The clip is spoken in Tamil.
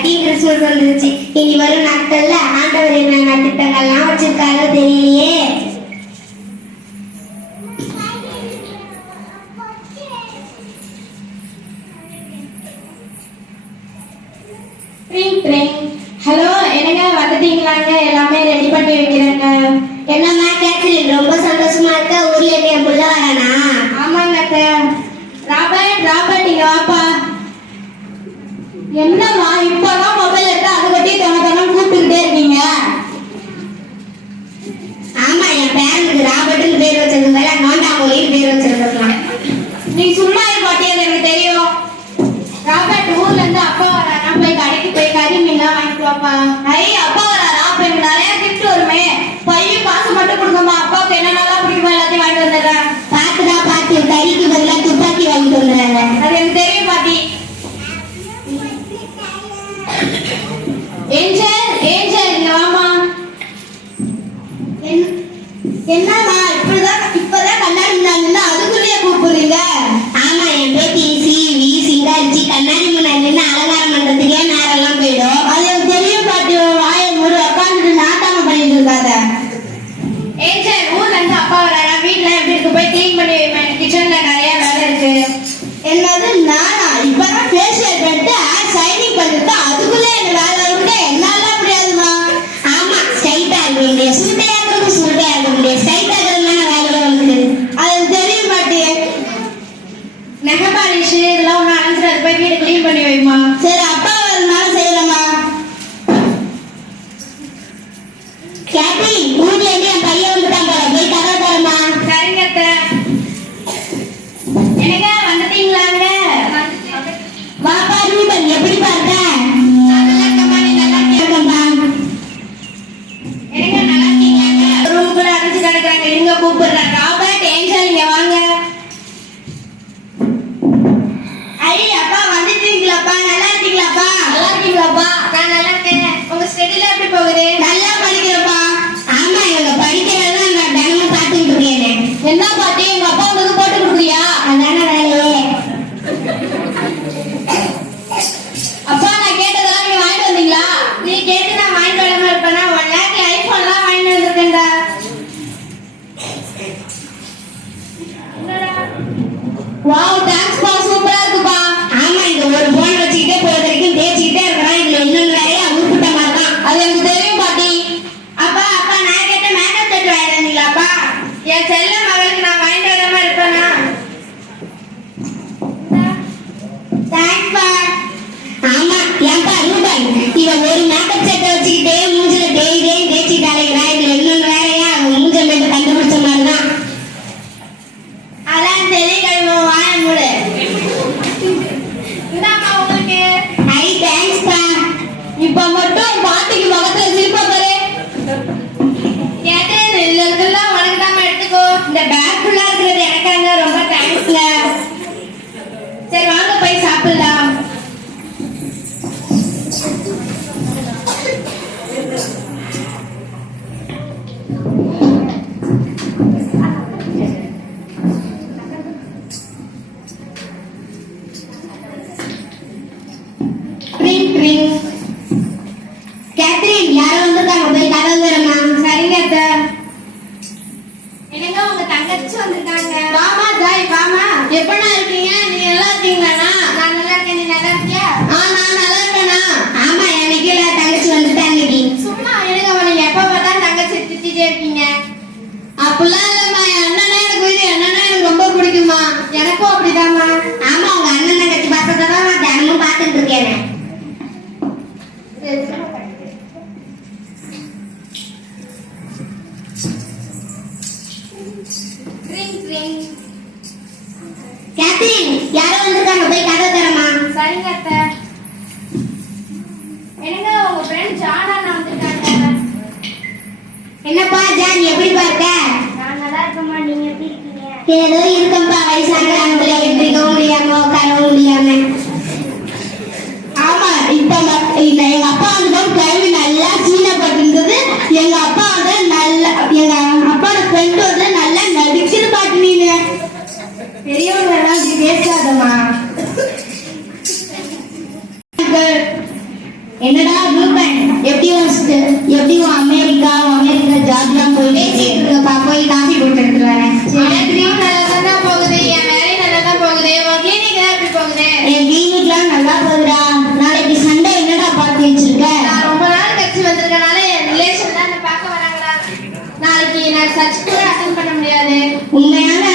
கட்டி கிறிஸ்துமஸ் வந்துருச்சு. இனி வரும் நாட்கள்ல ஆண்டவர் என்னென்ன திட்டங்கள்லாம் வச்சிருக்காரோ தெரியலையே. ஹலோ, என்னங்க வந்துட்டீங்களாங்க? எல்லாமே ரெடி பண்ணி வைக்கிறேங்க. என்னம்மா கேட்கல, ரொம்ப சந்தோஷமா இருக்க. ஊர்ல என் புள்ள வரானா? ஆமாங்க அத்தை. ராபர்ட் இங்க வாப்பா. என்னம்மா இப்பதான் மொபைல் எடுத்து அதை பத்தி தனம் கூப்பிட்டுக்கிட்டே இருக்கீங்க? ஆமா, என் பேரனுக்கு ராபர்ட்னு பேர் வச்சது மேல நோண்டா மொழின்னு பேர் வச்சிருக்கலாம். நீ சும்மா இருப்பாட்டியது எனக்கு தெரியும். ராபர்ட் ஊர்ல இருந்து அப்பா வரானா, போய் கடைக்கு போய் கறி மீன்லாம் வாங்கிட்டு வாப்பா. அப்பா வராரா? அப்ப எனக்கு நிறைய கிஃப்ட் வருமே. பையன் காசு மட்டும் கொடுங்கம்மா, அப்பாவுக்கு என்னென்னலாம் பிடிக்குமோ எல்லாத்தையும் வாங்கிட்டு வந்துடுறேன். பாத்து கறிக்கு பதிலா துப்பாக்கி வாங்கிட்டு வந்துடுறாங்க. அது எனக்கு தெரியும் பாட்டி. ஏஞ்சல் இங்க வாமா. என்னம்மா இப்பதான் கண்ணாடி இருந்தாங்கன்னா அதுக்குள்ளேயே கூப்பிடுறீங்க? ஆமா, என் பேத்தி சிங்காரிச்சி கண்ணாடி முன்னாடி நின்று அலங்காரம் பண்றதுக்கே நேரம் எல்லாம் போயிடும். அது எனக்கு தெரியும் பாட்டி. வாயை மூடி உட்காந்துட்டு நாட்டாம பண்ணிட்டு இருக்காத. ஏஞ்சல், ஊர்ல இருந்து அப்பா வராரா? வீட்டுல எப்படி இருக்கு? போய் கிளீன் பண்ணி வைமா. கிச்சன்ல நிறைய வேலை இருக்கு. என்னது நானா? இப்பதான் ஃபேஷியல் பண்ணிட்டு ஷைனிங் பண்ணிட்டு அதுக்குள்ளே என்ன வேலை இருக்கு? என்னால முடியாதுமா. ஆமா, ஸ்ட்ரைட்டா இருக்க முடியாது, சுருட்டையா இருக்க முடியாது. ஸ்ட்ரைட்டா இருக்கிறதுனால வேலை வந்து அது தெரியும் பாட்டி. நெகபாலிஷ் இதெல்லாம் ஒன்னும் அலைஞ்சிடாது. போய் வீடு கிளீன் பண்ணி வைமா. சரி, அப்பா வரதுனால செய்யலாமா? கேட்டி, ஊர்ல இருந்து என் பையன் வந்துட்டான் போல, போய் கதை தரமா? சரிங்க அத்தை. என்னங்க வந்துட்டீங்களாங்க? வாப்பா ரூபன், எப்படி பாருங்க? நல்லா இருக்கம்மா, நீ நல்லா இருக்கம்மா. என்னங்க நல்லா இருக்கீங்களாங்க? ரூம் கூட அடைச்சு கிடக்குறாங்க. இருங்க கூப்பிடுறேன். ராபர்ட், ஏஞ்சல் இங்க வாங்க. அப்பா வந்துட்டீங்களாப்பா? நல்லா இருக்கீங்களாப்பா? நல்லா இருக்கீங்களாப்பா? நான் நல்லா இருக்கேன். உங்க ஸ்டடில எப்படி போகுது? நல்லா படிக்கிறப்பா. ஆமா, இவங்க படிக்கிறதா நான் தினமும் பார்த்துட்டு இருக்கேன். என்ன பாட்டி, உங்க அப்பா உங்களுக்கு போட்டு கொடுக்குறியா? அதான வேலையே. அப்பா, நான் கேட்டதெல்லாம் நீங்க வாங்கிட்டு வந்தீங்களா? நீ கேட்டு நான் வாங்கிட்டு வராம இருப்பேனா? 1 lakh ஐபோன்லாம் வாங்கிட்டு வந்திருக்கேன்டா. வாவ், தேங்க்ஸ் பா, சூப்பரா இருக்குப்பா. ஆமா, இந்த ஒரு போன் வச்சுக்கிட்டே போறது வரைக்கும் தேய்ச்சிக்கிட்டே இருக்கிறான். இதுல இன்னொன்னு வேலையா உருப்பிட்ட மாதிரி தான். அது எனக்கு தெரியும் பாட்டி. அப்பா நான் கேட்ட மேக்கப் செட் வாங்கிட்டு வந்தீங்களாப்பா? என் செல்ல மகளுக்கு நான் வாங்கிட்டு வராம இருப்பேனா? தேங்க்ஸ்பா. ஆமா, ஏன்பா ரூபன், இவன் ஒரு மேக்கப் செட்டை வச்சுக்கிட்டே மூஞ்சில தேய்ச்சிட்டு அலைகிறான். இதுல இன்னொன்னு வேலையா அவன் மூஞ்ச மட்டும் கண்டுபிடிச்ச மாதிரி தான். அதான் தெரியல, வாய மூடு. இந்தாம்மா உங்களுக்கு. தேங்க்ஸ்பா. இப்ப மட்டும் பாட்டிக்கு முகத்துல சிரிப்பா பாரு. கேட்டேன், இதெல்லாம் உனக்கு தான் எடுத்துக்கோ. இந்த பேக் ஃபுல்லா இருக்கிறது எனக்காங்க. ரொம்ப தேங்க்ஸ்ங்க. சரி, வாங்க போய் சாப்பிடலாம். கேத்ரின், யாரோ வந்திருக்காங்க, போய் கதை தரமா? சரிங்க அத்தை. என்னங்க, உங்க தங்கச்சி வந்திருக்காங்க. வாமா ஜாய், வாமா. எப்படா இருக்கீங்க? நீ நல்லா இருக்கீங்களாண்ணா? நான் நல்லா இருக்கேன். நீ நல்லா இருக்கியா? நான் நல்லா இருக்கேண்ணா. ஆமா, எனக்கு தங்கச்சி வந்துட்டா இன்னைக்கு. சும்மா இருங்க, நீங்க எப்ப பார்த்தா தங்கச்சி திட்டிட்டே இருக்கீங்க. அப்படிலாம் இல்லம்மா, என் அண்ணனா எனக்கு உயிர். அண்ணனா எனக்கு ரொம்ப பிடிக்குமா. எனக்கும் அப்படிதாம்மா. ஆமா, உங்க அண்ணன் தங்கச்சி பார்த்ததை தான் நான் தினமும் பார்த்துட்டு இருக்கேன். கேத்ரின், யாரோ வந்திருக்காங்க, போய் கதை தரமா? சரிங்க அத்தை. என்னங்க, உங்க ஃப்ரெண்ட் ஜானா வந்திருக்காங்க. என்னப்பா ஜான், எப்படி பார்க்க? நான் நல்லா இருக்கேம்மா, நீங்க எப்படி இருக்கீங்க? ஏதோ இருக்கம்பா, வயசானவங்கள எந்திரிக்கவும் முடியாம உட்காரவும் முடியாம. ஆமா, இப்ப எங்க அப்பா வந்து கல்வி நல்லா சீனப்பட்டிருந்தது. எங்க அப்பா வந்து நல்லா, எங்க அப்பாவோட ஃப்ரெண்ட் வந்து நல்லா நடிக்கிற பாட்டு. நீங்க பெரியவங்க எல்லாம் பேசாதம்மா. என்னடா ரூபன் எப்படியும் அமெரிக்கா ஜாப்லாம் போயிட்டு இருக்குப்பா. போய் காஃபி போட்டு எடுத்து வரேன். எனக்கும் நல்லா தான் போகுது, என் வேலையும் நல்லா தான் போகுது. உன் கிளினிக் தான் எப்படி போகுது? என் கிளினிக்லாம் நல்லா போகுதுடா. நாளைக்கு சண்டே என்னடா பார்த்து வச்சிருக்க? நான் ரொம்ப நாள் கழிச்சு வந்திருக்கனால என் ரிலேஷன் தான் என்ன பார்க்க வராங்களா. நாளைக்கு நான் சர்ச் கூட அட்டன் பண்ண முடியாது. உண்மையான